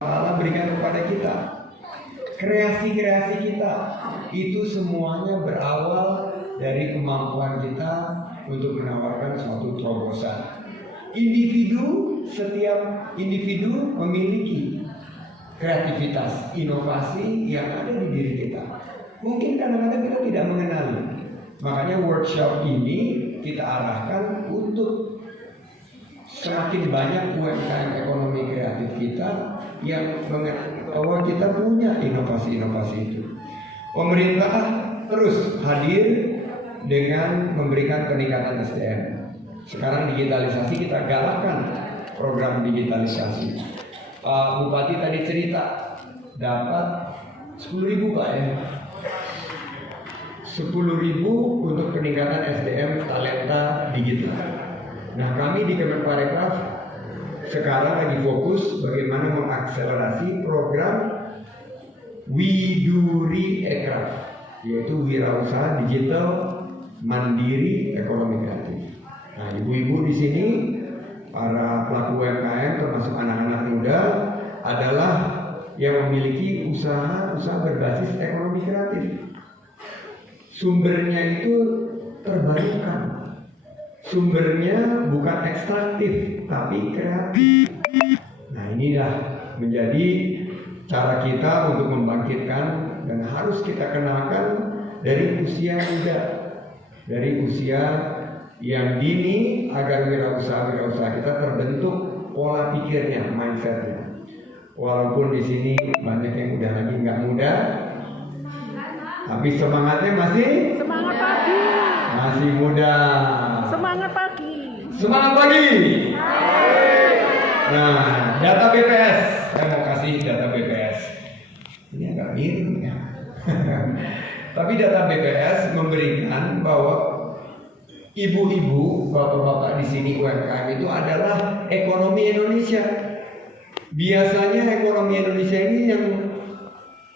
Allah berikan kepada kita. Kreasi-kreasi kita itu semuanya berawal dari kemampuan kita untuk menawarkan suatu terobosan. Setiap individu memiliki kreativitas, inovasi yang ada di diri kita. Mungkin kadang-kadang kita tidak mengenali. Makanya workshop ini kita arahkan untuk semakin banyak UMKM ekonomi kreatif kita yang bahwa kita punya inovasi-inovasi itu. Pemerintah terus hadir dengan memberikan peningkatan SDM. Sekarang digitalisasi, kita galakkan program digitalisasi. Pak Bupati tadi cerita dapat 10.000 Pak ya. 10.000 untuk peningkatan SDM talenta digital. Nah, kami di Kemenparekraf sekarang lagi fokus bagaimana mengakselerasi program Widuri Ekraf, yaitu wirausaha digital mandiri ekonomi kreatif. Nah, ibu-ibu di sini, para pelaku UMKM termasuk anak-anak muda adalah yang memiliki usaha berbasis ekonomi kreatif. Sumbernya itu terbarukan. Sumbernya bukan ekstraktif, tapi kreatif. Nah, inilah menjadi cara kita untuk membangkitkan dan harus kita kenalkan dari usia muda, dari usia yang dini agar wirausaha kita terbentuk pola pikirnya, mindsetnya. Walaupun di sini banyak yang udah lagi nggak muda, tapi semangatnya masih semangat pagi. Masih muda. Semangat pagi. Semangat pagi. Nah, data BPS, saya mau kasih data BPS. Ini agak miring ya. Tapi data BPS memberikan bahwa ibu-ibu, bapak-bapak di sini UMKM itu adalah ekonomi Indonesia. Biasanya ekonomi Indonesia ini yang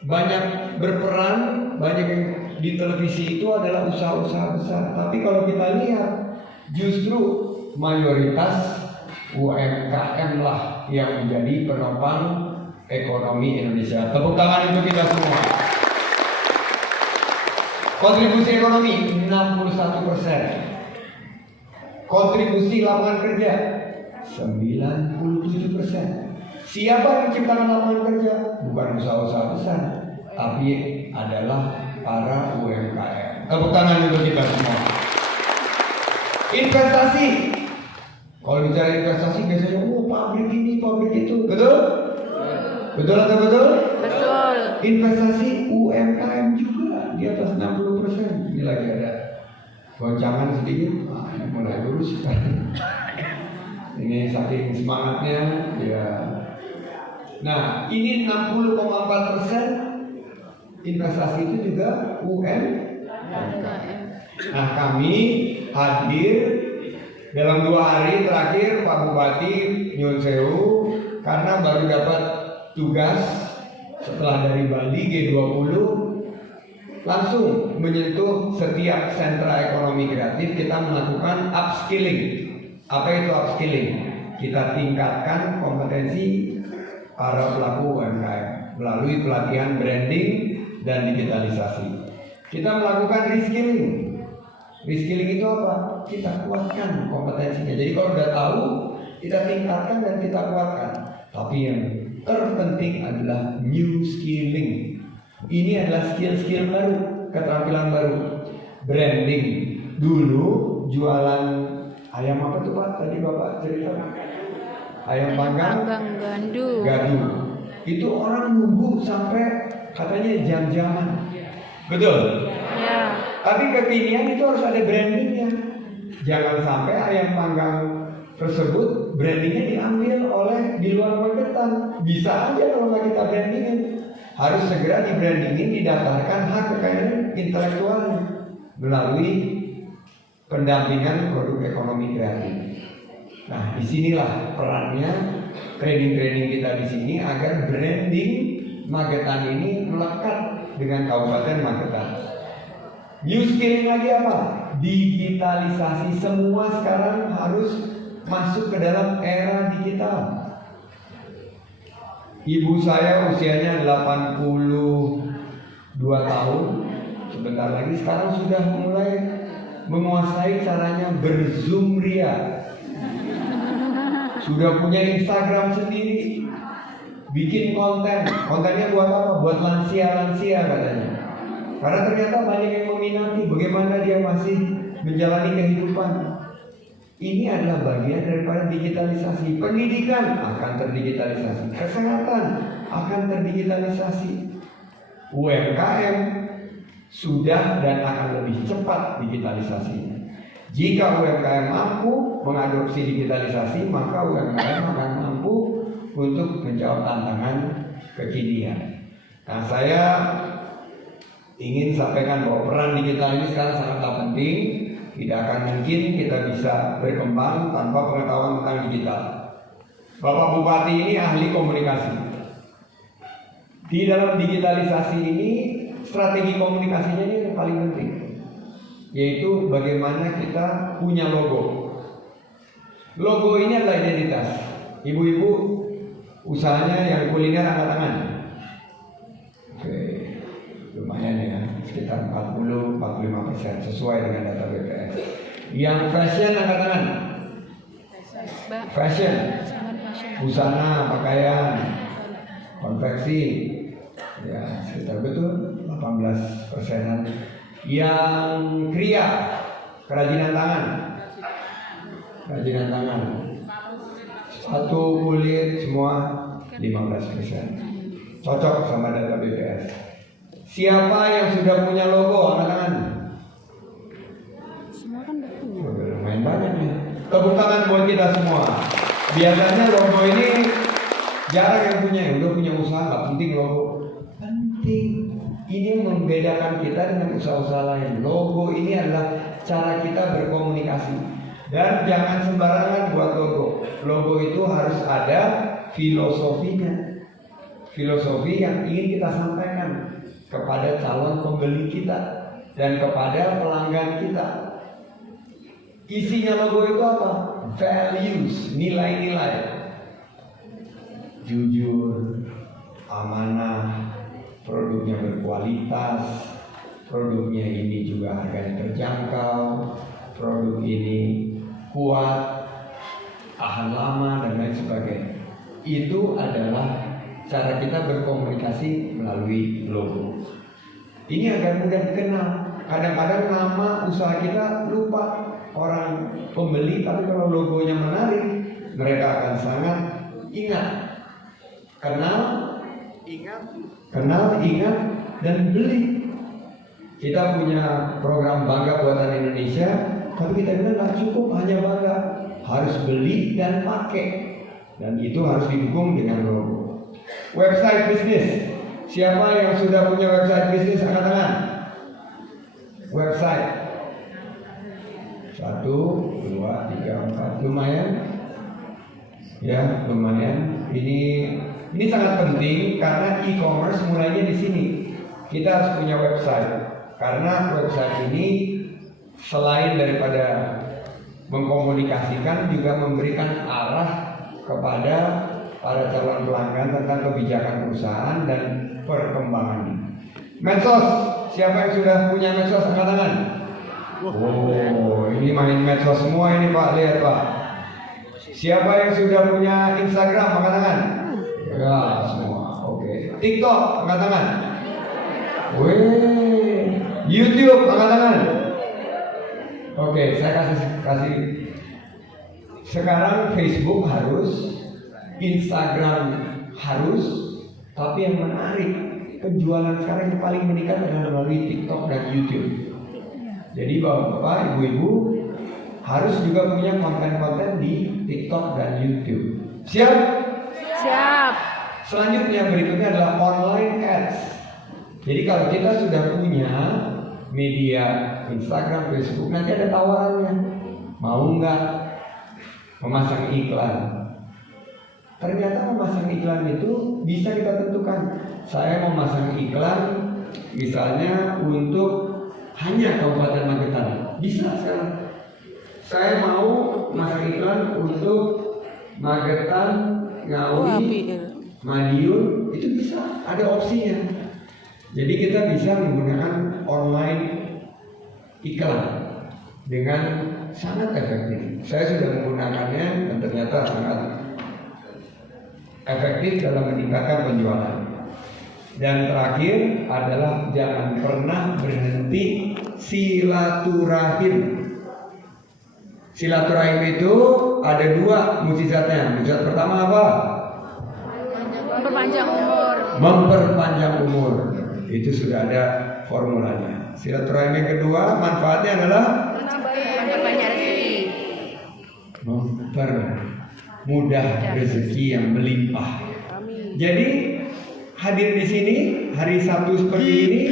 banyak berperan, banyak yang di televisi itu adalah usaha-usaha besar. Tapi kalau kita lihat, justru mayoritas UMKM lah yang menjadi penopang ekonomi Indonesia. Tepuk tangan untuk kita semua. Kontribusi ekonomi 61%. Kontribusi lapangan kerja 97%. Siapa yang menciptakan lapangan kerja? Bukan usaha-usaha besar, tapi adalah para UMKM. Tepuk tangan untuk kita semua. Investasi. Kalau bicara investasi biasanya pabrik ini, pabrik itu, betul? Betul atau betul? Betul. Investasi UMKM juga di atas 60%. Ini lagi ada goncangan sedikit, mulai lurus. Ini saking semangatnya, ya. Nah, ini 60,4% investasi itu juga UMKM. Nah, kami hadir dalam 2 hari terakhir, Pak Bupati nyun sewu, karena baru dapat tugas setelah dari Bali G20, langsung menyentuh setiap sentra ekonomi kreatif. Kita melakukan upskilling. Apa itu upskilling? Kita tingkatkan kompetensi para pelaku UMKM melalui pelatihan branding dan digitalisasi. Kita melakukan reskilling. Reskilling itu apa? Kita kuatkan kompetensinya. Jadi kalau sudah tahu, kita tingkatkan dan kita kuatkan. Tapi yang terpenting adalah new skilling. Ini adalah skill-skill baru, keterampilan baru. Branding. Dulu jualan ayam apa tuh Pak? Tadi Bapak cerita. Ayam panggang gadu. Itu orang nunggu sampai katanya jam-jaman. Betul? Ya. Tapi kekinian itu harus ada brandingnya. Jangan sampai ayam panggang tersebut brandingnya diambil oleh di luar Magetan. Bisa aja kalau nggak kita brandingin. Harus segera di-brandingin, didaftarkan hak kekayaan intelektualnya melalui pendampingan produk ekonomi kreatif. Nah, disinilah perannya training-training kita di sini agar branding Magetan ini melekat dengan Kabupaten Magetan. New skilling lagi apa? Digitalisasi. Semua sekarang harus masuk ke dalam era digital. Ibu saya usianya 82 tahun. Sebentar lagi sekarang sudah mulai menguasai caranya berzoom ria. Sudah punya Instagram sendiri. Bikin konten. Kontennya buat apa? Buat lansia-lansia katanya. Karena ternyata banyak yang meminati bagaimana dia masih menjalani kehidupan. Ini adalah bagian daripada digitalisasi. Pendidikan akan terdigitalisasi, kesehatan akan terdigitalisasi, UMKM sudah dan akan lebih cepat digitalisasinya. Jika UMKM mampu mengadopsi digitalisasi, maka UMKM akan mampu untuk menjawab tantangan kekinian. Nah, saya ingin sampaikan bahwa peran digital ini sekarang sangatlah penting. Tidak akan mungkin kita bisa berkembang tanpa pengetahuan tentang digital. Bapak Bupati ini ahli komunikasi. Di dalam digitalisasi ini, strategi komunikasinya ini yang paling penting, yaitu bagaimana kita punya logo. Logo ini adalah identitas. Ibu-ibu usahanya yang kuliner angkat tangan. Oke, lumayan ya, sekitar 40-45% sesuai dengan data BPS. Yang fashion angkat tangan. Fashion, busana, pakaian, konveksi, ya sekitar betul 18%. Yang kriya, kerajinan tangan, sepatu, kulit, semua 15%. Cocok sama data BPS. Siapa yang sudah punya logo? Angkat tangan. Semua kan udah punya. Lumayan banyak ya. Tepuk tangan buat kita semua. Biasanya logo ini jarang yang punya. Udah punya usaha, nggak penting logo. Penting. Ini yang membedakan kita dengan usaha-usaha lain. Logo ini adalah cara kita berkomunikasi. Dan jangan sembarangan buat logo. Logo itu harus ada filosofinya. Filosofi yang ingin kita sampaikan kepada calon pembeli kita dan kepada pelanggan kita. Isinya logo itu apa? Values, nilai-nilai. Jujur, amanah, produknya berkualitas, produknya ini juga harganya terjangkau, produk ini kuat, tahan lama, dan lain sebagainya. Itu adalah cara kita berkomunikasi melalui logo. Ini agar mudah dikenal. Kadang-kadang nama usaha kita lupa orang pembeli, tapi kalau logonya menarik, mereka akan sangat ingat. Kenal, ingat, dan beli. Kita punya program Bangga Buatan Indonesia, tapi kita bilang nggak cukup hanya bangga, harus beli dan pakai, dan itu harus didukung dengan logo. Website bisnis. Siapa yang sudah punya website bisnis angkat tangan? Website. 1, 2, 3, 4. Lumayan. Ya, lumayan. Ini sangat penting karena e-commerce mulainya di sini. Kita harus punya website. Karena website ini selain daripada mengkomunikasikan juga memberikan arah kepada para calon pelanggan tentang kebijakan perusahaan dan perkembangannya. Medsos, siapa yang sudah punya medsos angkat tangan? Oh, ini main medsos semua ini Pak, lihat Pak. Siapa yang sudah punya Instagram angkat tangan? Ya, semua. Oke. TikTok angkat tangan. Wih, YouTube angkat tangan. Oke, saya kasih. Sekarang Facebook harus, Instagram harus, tapi yang menarik penjualan sekarang yang paling meningkat adalah melalui TikTok dan YouTube. Jadi bapak, ibu-ibu harus juga punya konten-konten di TikTok dan YouTube. Siap? Siap. Selanjutnya berikutnya adalah online ads. Jadi kalau kita sudah punya media Instagram, Facebook, nanti ada tawarannya. Mau nggak memasang iklan? Ternyata memasang iklan itu bisa kita tentukan. Saya memasang iklan misalnya untuk hanya Kabupaten Magetan. Bisa sekarang. Saya mau masang iklan untuk Magetan, Ngawi, Madiun, itu bisa, ada opsinya. Jadi kita bisa menggunakan online iklan dengan sangat efektif. Saya sudah menggunakannya dan ternyata sangat efektif dalam meningkatkan penjualan. Dan terakhir adalah jangan pernah berhenti silaturahim. Silaturahim itu ada dua mukjizatnya. Mukjizat pertama apa? Memperpanjang umur. Memperpanjang umur. Itu sudah ada formulanya. Silaturahim yang kedua manfaatnya adalah Memperbanyak rezeki. mempermudah rezeki yang melimpah. Amin. Jadi hadir di sini hari Sabtu seperti ini,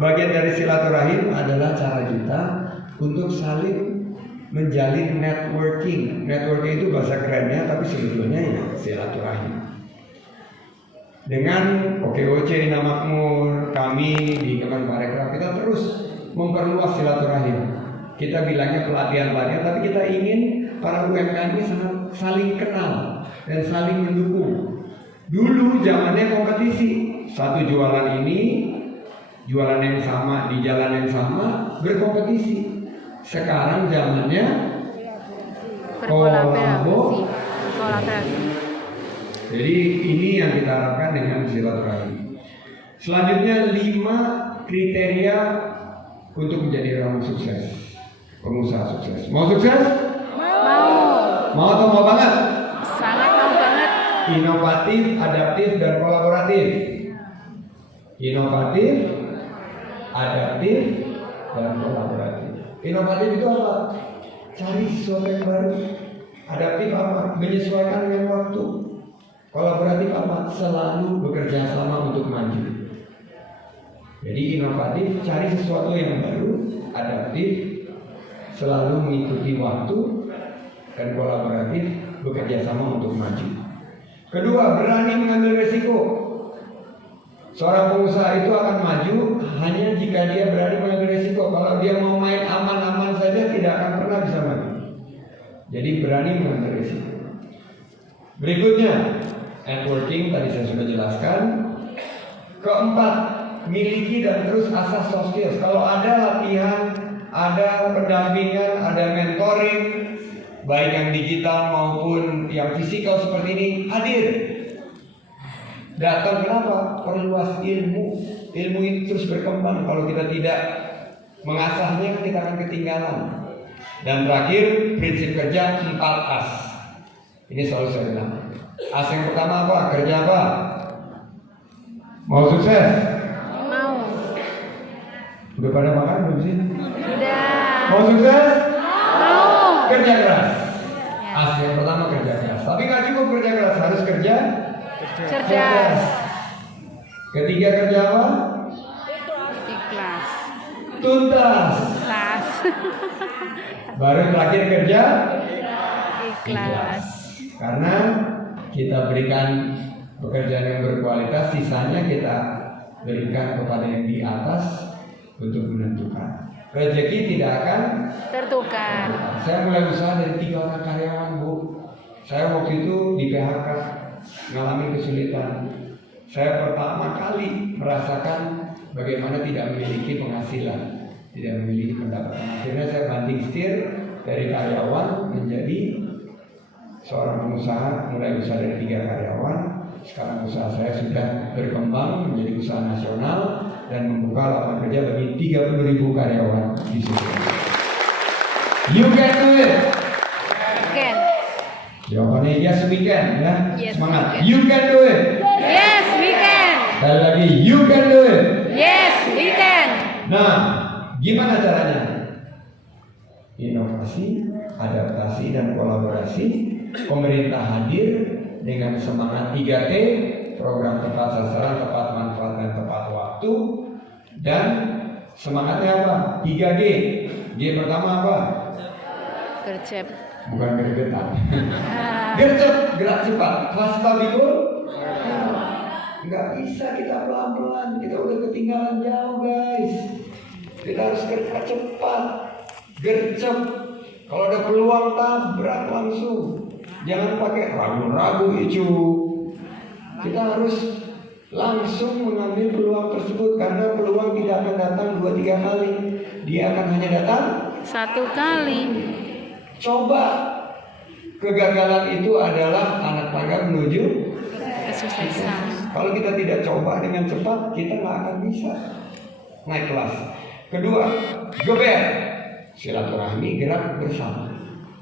bagian dari silaturahim adalah cara kita untuk saling menjalin networking. Networking itu bahasa kerennya, tapi sebetulnya ya silaturahim. Dengan OKOC Ina Makmur, kami di Kemenparekraf, kita terus memperluas silaturahim. Kita bilangnya pelatihan-pelatihan, tapi kita ingin para UMKM ini saling kenal dan saling mendukung. Dulu zamannya kompetisi, satu jualan ini, jualan yang sama di jalan yang sama, berkompetisi. Sekarang zamannya Kolaborasi. Jadi ini yang kita harapkan dengan silaturahim. Selanjutnya 5 kriteria untuk menjadi orang sukses, pengusaha sukses. Mau sukses? Mau atau mau banget? Sangat mau banget. Inovatif, adaptif, dan kolaboratif. Inovatif, adaptif, dan kolaboratif. Inovatif itu apa? Cari sesuatu yang baru. Adaptif apa? Menyesuaikan dengan waktu. Kolaboratif apa? Selalu bekerja sama untuk maju. Jadi inovatif, cari sesuatu yang baru. Adaptif, selalu mengikuti waktu. Dan kolaboratif, bekerja sama untuk maju. Kedua, berani mengambil resiko. Seorang pengusaha itu akan maju hanya jika dia berani mengambil resiko. Kalau dia mau main aman-aman saja, tidak akan pernah bisa maju. Jadi berani mengambil resiko. Berikutnya, networking tadi saya sudah jelaskan. Keempat, miliki dan terus asah soft skills. Kalau ada latihan, ada pendampingan, ada mentoring, baik yang digital maupun yang fisikal seperti ini, hadir. Datang kenapa? Perluas ilmu. Ilmu itu terus berkembang. Kalau kita tidak mengasahnya, kita akan ketinggalan. Dan terakhir, prinsip kerja 4 As. Ini selalu saya bilang. As yang pertama apa? Kerja apa? Mau sukses? Mau. Udah pada makan belum sih? Sudah. Mau sukses? Mau. Kerja keras. As yang pertama kerja keras. Tapi nggak cukup kerja keras, harus kerja Cerdas. Ketiga kerja apa? Ikhlas. Tuntas. Ikhlas. Baru terakhir kerja Ikhlas. Karena kita berikan pekerjaan yang berkualitas, sisanya kita berikan kepada yang di atas untuk menentukan. Rezeki tidak akan Tertukar. Saya mulai usaha dari 3 orang karyawan, Bu. Saya waktu itu di PHK, mengalami kesulitan. Saya pertama kali merasakan bagaimana tidak memiliki penghasilan, tidak memiliki pendapatan. Akhirnya saya banting setir dari karyawan menjadi seorang pengusaha, mulai usaha dari 3 karyawan. Sekarang usaha saya sudah berkembang menjadi usaha nasional dan membuka lapangan kerja bagi 30.000 karyawan di sini. You can do it. Can. Jawabannya yes we can, ya. Yes, Semangat. we can. You can do it. Yes, we can. Sekali lagi, you can do it. Yes, we can. Nah, gimana caranya? Inovasi, adaptasi, dan kolaborasi. Pemerintah hadir dengan semangat 3T, program tepat sasaran, tepat manfaat, dan tepat waktu. Dan semangatnya apa? 3G. G pertama apa? Gercep. Bukan gergetan. Gercep, gerak cepat. Fasta betul? Nggak bisa kita pelan-pelan. Kita udah ketinggalan jauh, guys. Kita harus gerak cepat. Gercep. Kalau ada peluang, tabrak langsung. Jangan pakai ragu-ragu itu. Kita harus langsung mengambil peluang tersebut, karena peluang tidak akan datang 2-3 kali. Dia akan hanya datang 1 kali. Coba. Kegagalan itu adalah anak tangga menuju Kesuksesan. Kalau kita tidak coba dengan cepat, kita nggak akan bisa naik kelas. Kedua, geber, silaturahmi, gerak bersama.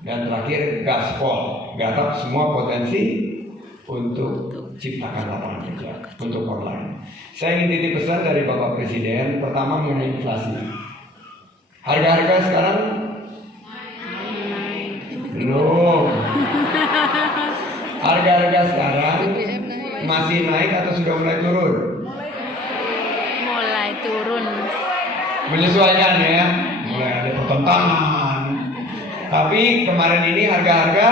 Dan terakhir, gaspol, garap semua potensi untuk ciptakan lapangan kerja untuk orang lain. Saya ingin titip pesan dari Bapak Presiden. Pertama, mengenai inflasi. Harga-harga sekarang belum. Harga-harga sekarang masih naik atau sudah mulai turun? Mulai turun. Menyesuaikan ya, mulai ada pertentangan. Tapi kemarin ini harga-harga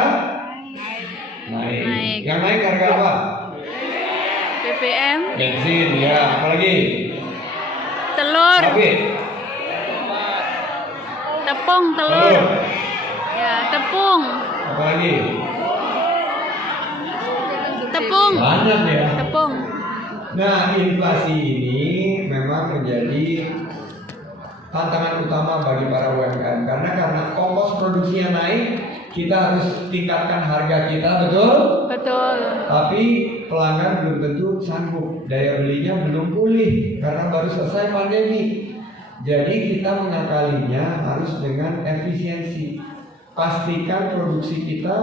naik. Yang naik harga apa? BBM. Bensin ya, apalagi? Telur. Sawit. Tepung telur. Ya, tepung. Apalagi? Tepung. Banyak ya. Tepung. Nah, inflasi ini memang menjadi tantangan utama bagi para UMKM, karena ongkos produksinya naik, kita harus tingkatkan harga kita, betul? Betul. Tapi pelanggan belum tentu sanggup, daya belinya belum pulih karena baru selesai pandemi. Jadi kita mengakalinya harus dengan efisiensi. Pastikan produksi kita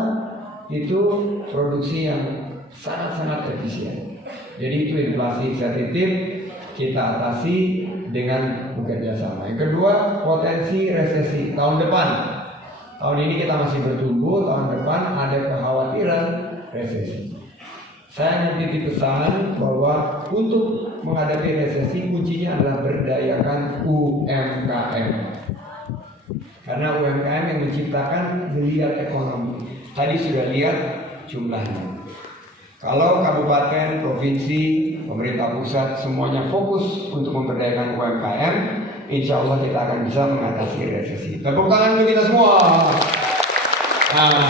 itu produksi yang sangat-sangat efisien. Jadi itu inflasi saya titip, kita atasi dengan bekerja sama. Yang kedua, potensi resesi tahun depan. Tahun ini kita masih bertumbuh, tahun depan ada kekhawatiran resesi. Saya ingin titip pesan bahwa untuk menghadapi resesi kuncinya adalah berdayakan UMKM. Karena UMKM yang menciptakan geliat ekonomi. Tadi sudah lihat jumlahnya. Kalau kabupaten, provinsi, pemerintah pusat semuanya fokus untuk memberdayakan UMKM, insya Allah kita akan bisa mengatasi resesi. Tepuk tangan untuk kita semua. Nah,